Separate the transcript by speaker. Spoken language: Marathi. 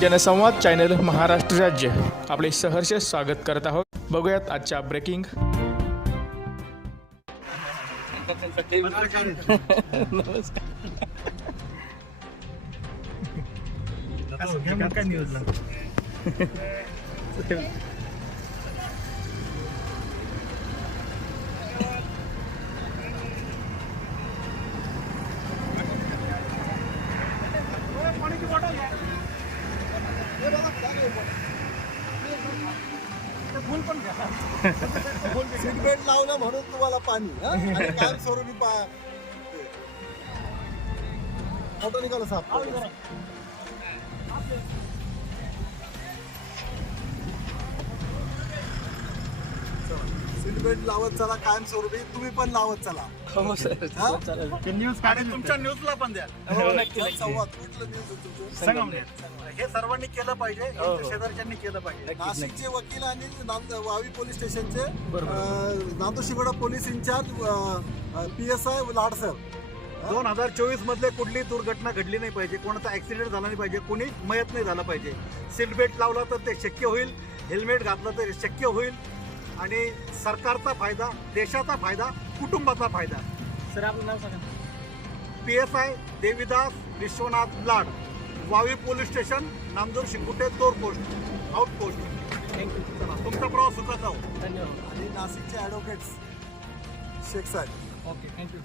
Speaker 1: जनसंवाद चॅनल महाराष्ट्र राज्य. आपले सहर्ष स्वागत करत आहोत. बघूयात आजच्या ब्रेकिंग
Speaker 2: सीट बेल्ट लावलं म्हणून तुम्हाला पाणी हं? कायम स्वरूपी पा फोटो निघाला साफ सीट बेल्ट लावत चला कायम स्वरूपी तुम्ही पण लावत चला.
Speaker 1: हो सर.
Speaker 2: हं?
Speaker 3: आणि तुमच्या न्यूजला पण द्या.
Speaker 2: संवाद. कुठलं न्यूज आहे तुमचं?
Speaker 3: संगमनेर. हे सर्वांनी केलं पाहिजे. शेजारच्यांनी केलं पाहिजे.
Speaker 2: नाशिकचे वकील आणि नांद- वावी पोलीस स्टेशनचे अं, नांदोशिगोडा police incharge P S I लाडसर.
Speaker 3: दोन हजार चोवीस मधले कुठली दुर्घटना घडली नाही पाहिजे. कोणाचा ऍक्सिडेंट झाला नाही पाहिजे. कोणी मयत नाही झाला पाहिजे. सीट बेल्ट लावला तर ते शक्य होईल. हेल्मेट घातलं तर शक्य होईल. आणि सरकारचा फायदा देशाचा फायदा कुटुंबाचा फायदा.
Speaker 1: सर आपलं नाव सांगा.
Speaker 3: P S I Devidas Vishwanath Lad Vavi police station Namdur Shinkute तोर पोस्ट आउट पोस्ट.
Speaker 1: थँक्यू
Speaker 3: चला तुमचा प्रवास सुखात जाऊ
Speaker 1: धन्यवाद.
Speaker 2: आणि नाशिकचे advocates Shaikh Saheb.
Speaker 1: Okay thank you